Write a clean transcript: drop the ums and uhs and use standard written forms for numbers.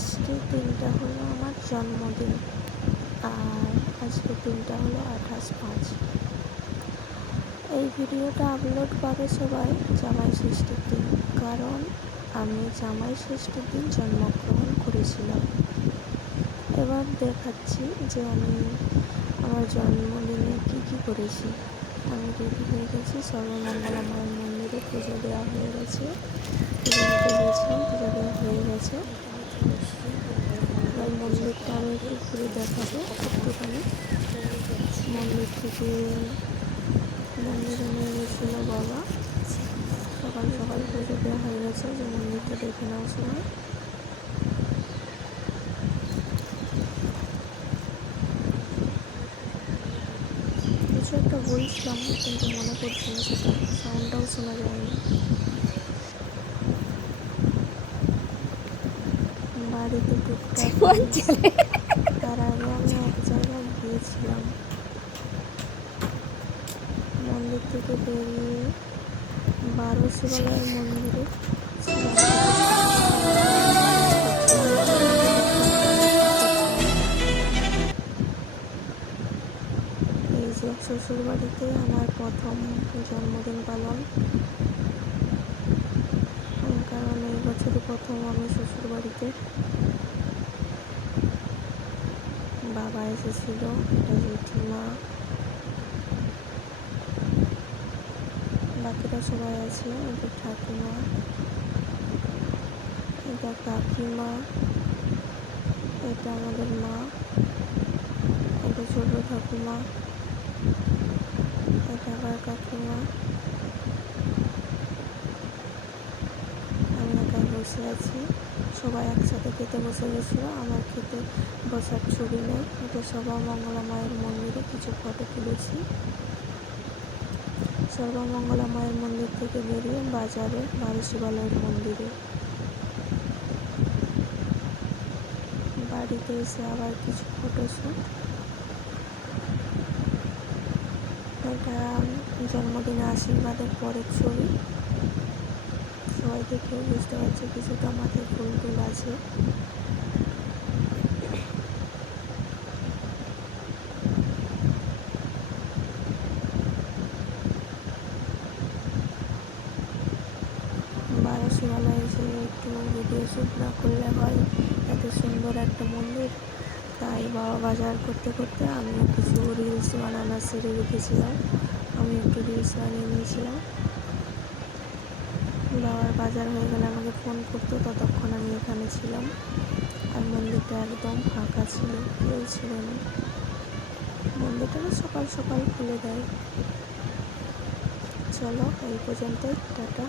আজকের দিনটা হলো আমার জন্মদিন, আর আজকের দিনটা হলো 28/5। এই ভিডিওটা আপলোড পাবে সবাই জামাই ষষ্ঠীর দিন, কারণ আমি জামাই ষষ্ঠীর দিন জন্মগ্রহণ করেছিলাম। এবার দেখাচ্ছি যে আমি আমার জন্মদিনে কী করেছি। আমি রেডি হয়ে গেছি, সর্বমঙ্গলা মায়ের মন্দিরে পুজো দেওয়া হয়ে গেছে। পুজো দিতে গিয়েছিলাম, পুজো দেওয়া হয়ে গেছে। এবার মন্দিরটা আমি একটু ঘুরে দেখাবো একটুখানি। মন্দির থেকে মন্দিরে নিয়ে গেছিলো বাবা। সকাল সকাল পুজো দেওয়া হয়ে গেছে, যে মন্দিরটা দেখে নেওয়ার সময়। কিছু একটা বলছিলাম কিন্তু মনে পড়ছে না, সেটা সাউন্ডটাও শোনা যায়নি। বাড়িতে টুকটাক তার আগে আমি এক জায়গায় গিয়েছিলাম। মন্দির থেকে বেরিয়ে 12 শিবালয়ের মন্দিরে এই যে শ্বশুর বাড়িতে আমার প্রথম জন্মদিন পালন, কারণ এই বছরই প্রথম আমি শ্বশুর বাড়িতে। বাবা এসেছিল, এটা জেঠিমা, বাকিরা সবাই আছে। এটা ঠাকুমা, এটা কাকিমা, এটা আমাদের মা, এটা ছোট ঠাকুমা, এটা আবার কাকিমা। আমি একাই বসে আছি, সবাই একসাথে খেতে বসে গেছিলো। আমার খেতে বসার ছবি নেই। এটা সর্বমঙ্গলা মায়ের মন্দিরে কিছু ফটো তুলেছি। সর্বমঙ্গলা মায়ের মন্দির থেকে বেরিয়ে বাজারে 12 শিবালয়ের মন্দিরে। বাড়িতে এসে আবার কিছু ফটোশ্যুট। এটা জন্মদিনে আশীর্বাদের পরের ছবি। সবাই দেখে বুঝতে পারছে কিছুটা মাথায় ফুল টুল আছে। শিবালয়ে এসে একটু ভিডিও শ্যুট না করলে হয়, এত সুন্দর একটা মন্দির। তাই বাবা বাজার করতে করতে আমিও কিছু রিলস বানানো সেরে রেখেছিলাম। আমি একটু রিলস বানিয়ে নিয়েছিলাম। বাবার বাজার হয়ে গেলে আমাকে ফোন করতো, ততক্ষণ আমি এখানে ছিলাম। আর মন্দিরটা একদম ফাঁকা ছিল, কেউ ছিল না। মন্দিরটা সকাল সকাল খুলে দেয়। চলো এই পর্যন্তই, টাটা।